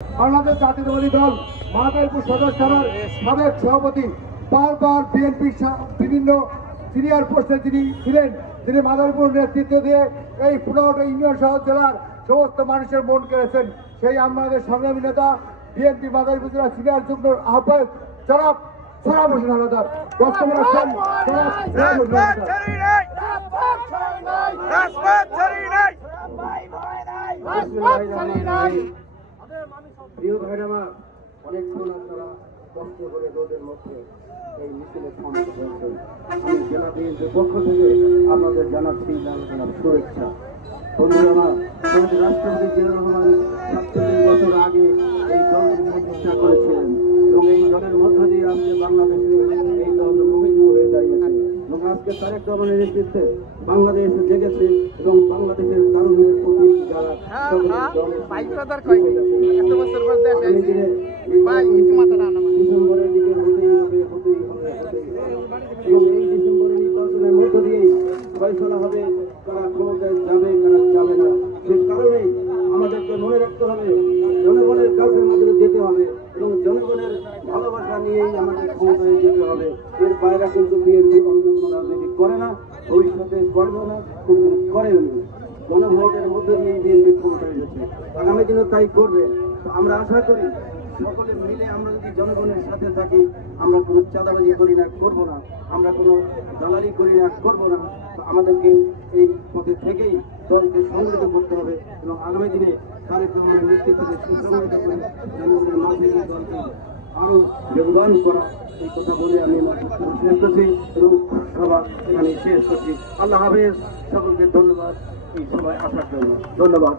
বাংলাদেশ জাতীয়তাবাদী দল মাদারীপুর সদর থানার সাবেক সভাপতি, বারবার বিএনপির বিভিন্ন সিনিয়র পোস্টে যিনি ছিলেন, তিনি মাদারীপুর নেতৃত্ব দিয়ে এই 15টা ইউনিয়ন সহ জেলার সমস্ত মানুষের মন কেড়েছেন। সেই আমাদের সংগ্রামী নেতা বিএনপি মাদারীপুর জেলা সিনিয়র যুগ্ম আহ্বায়ক জনাব সোহরাব হোসেন হাওলাদার বর্তমানে আছেন। প্রিয় ভাইরা, অনেকক্ষণ আপনারা কষ্ট করে রোদের মধ্যে এই মিছিলে সম্মিলিত হয়েছেন। আমি জেলা বিএনপির পক্ষ থেকে আপনাদের জানাচ্ছি শুভেচ্ছা। বন্ধুরা, রাষ্ট্রপতি জিয়াউর রহমান 47 বছর আগে এই দলকে প্রতিষ্ঠা করেছিলেন এবং এই দলের মধ্য দিয়ে আজকে বাংলাদেশে এই দল মহিমু হয়ে দাঁড়িয়েছে এবং আজকে তারেক রহমানের নেতৃত্বে বাংলাদেশ জেগেছে এবং বাংলাদেশের তারুণ্যের প্রতি যারা ডিসেম্বরের দিকে হতেই হবে এবং এই ডিসেম্বরের নির্বাচনের মধ্য দিয়েই ফয়সলা হবে কারা ক্ষমতায় যাবে কারা যাবে না। সেই কারণেই আমাদেরকে মনে রাখতে হবে, জনগণের কাছে আমাদের যেতে হবে এবং জনগণের ভালোবাসা নিয়েই আমাদের ক্ষমতায় যেতে হবে। এর বাইরে কিন্তু বিএনপি অন্য কোনো রাজনীতি করে না, ভবিষ্যতে করবে না, কিন্তু করেও না। গণভোটের মধ্যে দিয়েই বিএনপি ক্ষমতায় গেছে, আগামী দিনও তাই করবে। আমরা আশা করি সকলে মিলে আমরা যদি জনগণের সাথে থাকি, আমরা কোনো চাঁদাবাজি করি না, করবো না, আমরা কোনো দালালি করি না, করবো না। তো আমাদেরকে এই পথে থেকেই দলকে সংগঠিত করতে হবে এবং আগামী দিনে তারেক রহমানের নেতৃত্বে সুসংগঠিত করে জনগণের মাঝে এই দলকে আরো যোগদান করা, এই কথা বলে আমি শেষ করছি এবং সভা এখানে শেষ করছি। আল্লাহ হাফেজ, সকলকে ধন্যবাদ এই সভায় আসার জন্য। ধন্যবাদ।